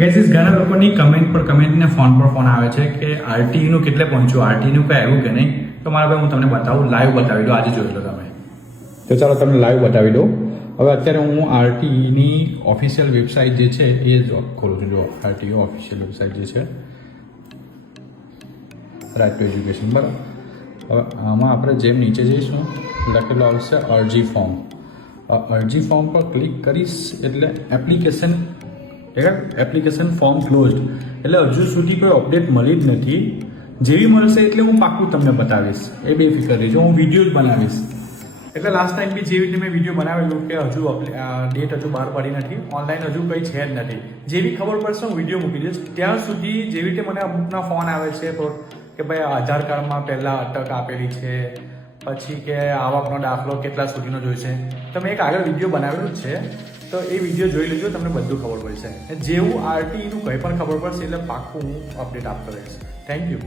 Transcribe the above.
Guys ઘણા લોકોની કમેન્ટને phone પર ફોન આવે છે કે આરટીઈનું કેટલે પહોંચ્યું, આરટીઈનું કંઈ આવ્યું કે નહીં. તો મારા ભાઈ હું તમને બતાવું, લાઈવ બતાવી દો, આજે જોઈ લો તમે. તો ચાલો તમને લાઈવ બતાવી દો. હવે અત્યારે હું આરટીઈની ઓફિશિયલ વેબસાઇટ જે છે એ ખોલું છું. જો આરટીઈ ઓફિશિયલ વેબસાઇટ જે છે રાઇટ ટુ એજ્યુકેશન, બરાબર. હવે આમાં આપણે જેમ નીચે જઈશું લખેલું આવશે અરજી ફોર્મ. અરજી ફોર્મ પર ક્લિક કરીશ એટલે એપ્લિકેશન ફોર્મ ક્લોઝડ, એટલે હજુ સુધી કોઈ અપડેટ મળી જ નથી. જેવી મળશે એટલે હું પાક્કું તમને બતાવીશ, એ બેફિકર રહેજો. હું વિડીયો જ બનાવીશ. એટલે લાસ્ટ ટાઈમ બી જેવી રીતે મેં વિડીયો બનાવેલું કે હજુ ડેટ હજુ બહાર પડી નથી, ઓનલાઈન હજુ કંઈ છે જ નથી. જેવી ખબર પડશે હું વિડીયો મૂકી દઈશ. ત્યાં સુધી જેવી રીતે મને અમુકના ફોન આવે છે કે ભાઈ આધાર કાર્ડમાં પહેલાં અટક આપેલી છે, પછી કે આવકનો દાખલો કેટલા સુધીનો જોઈશે. તો મેં એક આગળ વિડીયો બનાવેલું જ છે, તો એ વિડીયો જોઈ લેજો, તમને બધું ખબર પડશે. જેવું આરટીઈનું કંઈ પણ ખબર પડશે એટલે પાક્કું હું અપડેટ આપતો રહીશ. Thank you.